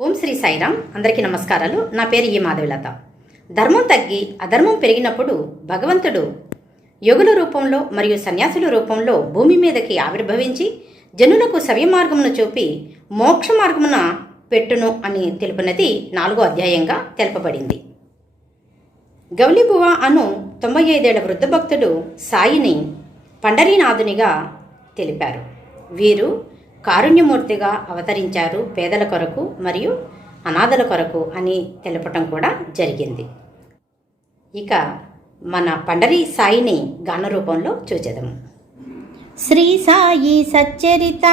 ఓం శ్రీ సాయిరామ్. అందరికీ నమస్కారాలు. నా పేరు ఈ మాధవిలత. ధర్మం తగ్గి అధర్మం పెరిగినప్పుడు భగవంతుడు యోగుల రూపంలో మరియు సన్యాసుల రూపంలో భూమి మీదకి ఆవిర్భవించి జనులకు సవ్య మార్గమును చూపి మోక్ష మార్గమున పెట్టును అని తెలుపునది 4వ అధ్యాయంగా తెలుపబడింది. గౌలిబువ అను 95 ఏళ్ల వృద్ధ భక్తుడు సాయిని పండరీనాథునిగా తెలిపారు. వీరు కారుణ్యమూర్తిగా అవతరించారు, పేదల కొరకు మరియు అనాథల కొరకు అని తెలపటం కూడా జరిగింది. ఇక మన పండరీ సాయిని గాన రూపంలో చూచెదము. శ్రీ సాయి సచ్చరిత,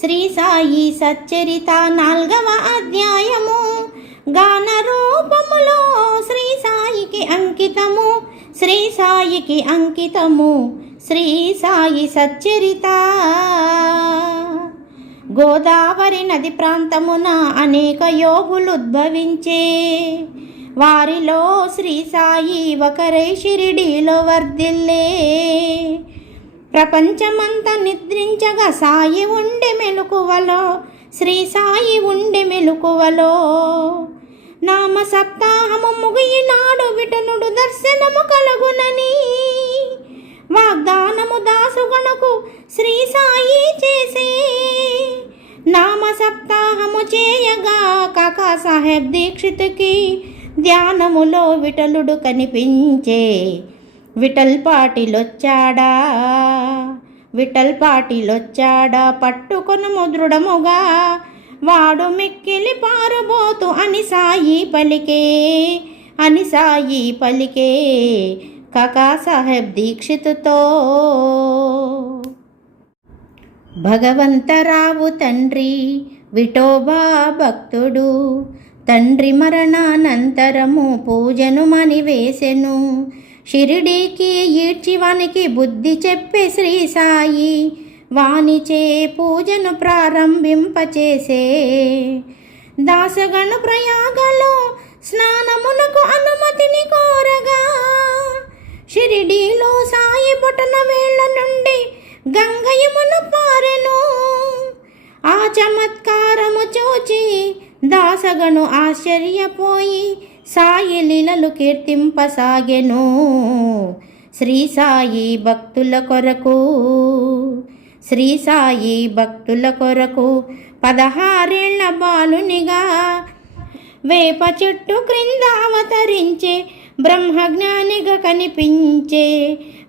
శ్రీ సాయి సచ్చరిత 4వ అధ్యాయము గాన రూపములో శ్రీ సాయికి అంకితము, శ్రీ సాయికి అంకితము. శ్రీ సాయి సచ్చరిత. గోదావరి నది ప్రాంతమున అనేక యోగులు ఉద్భవించే, వారిలో శ్రీ సాయి ఒకరై షిరిడీలో వర్ధిల్లే. ప్రపంచమంతా నిద్రించగా సాయి ఉండే మెలకువలో, శ్రీ సాయి ఉండే మెలకువలో. నామ సప్తాహము ముగియనాడు విఠలుడు దర్శనము కలుగునని వాగ్దానము దాసుగణకు శ్రీ సాయి చేసే. నామ సప్తాహము చేయగా కాకా సాహెబ్ దీక్షితుకి ధ్యానములో విఠలుడు కనిపించే. విఠల్ పాటిలొచ్చాడా, విఠల్ పాటిలొచ్చాడా, పట్టుకొనుము దృఢముగా వాడు మిక్కిలి పారుబోతు అని సాయి పలికే, అని సాయి పలికే కాకా సాహెబ్ దీక్షితుతో. భగవంతరావు తండ్రి విఠోబా భక్తుడు, తండ్రి మరణానంతరము పూజను మనివేసెను. షిరిడీకి ఈడ్చివానికి బుద్ధి చెప్పే శ్రీ సాయి వానిచే పూజను ప్రారంభింపచేసే. దాసగను ప్రయాగలో స్నానమునకు అనుమతిని కోరగా, షిరిడీలో సాయి బొటన వేళ్ల నుండి గంగయమును పారెను. ఆ చమత్కారము చూచి దాసగను ఆశ్చర్యపోయి సాయి లీలలు కీర్తింపసాగెను. శ్రీ సాయి భక్తుల కొరకు, శ్రీ సాయి భక్తుల కొరకు 16 ఏళ్ల బాలునిగా వేప చెట్టు క్రింద అవతరించే, బ్రహ్మజ్ఞానిగా కనిపించే,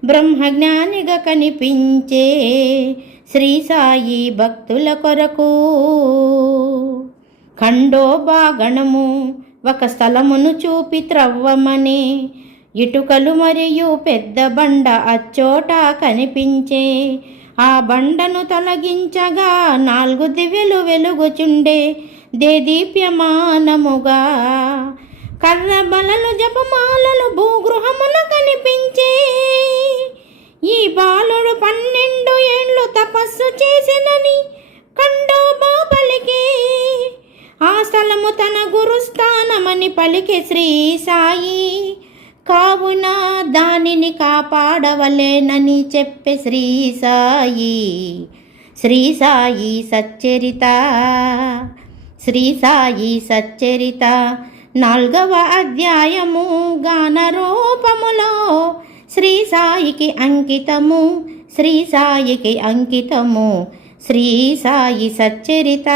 బ్రహ్మజ్ఞానిగా కనిపించే. శ్రీ సాయి భక్తుల కొరకు ఖండోబా గణము ఒక స్థలమును చూపి త్రవ్వమని, ఇటుకలు మరియు పెద్ద బండ అచ్చోట కనిపించే. ఆ బండను తొలగించగా 4 దివ్యలు వెలుగుచుండే దేదీప్యమానముగా. కర్ర బలలు జపమాలలు భూగృహమున కనిపించే. ఈ బాలుడు 12 ఏళ్ళు తపస్సు చేసినని ఖండోబా పలికే. ఆ స్థలము తన గురుస్థానమని పలికే శ్రీ సాయి. కావున దానిని కాపాడవలేనని చెప్పే శ్రీ సాయి. శ్రీ సాయి సచ్చరిత, శ్రీ సాయి సచ్చరిత 4వ అధ్యాయము గాన రూపములో శ్రీ సాయికి అంకితము, శ్రీ సాయికి అంకితము. శ్రీ సాయి సచ్చరిత.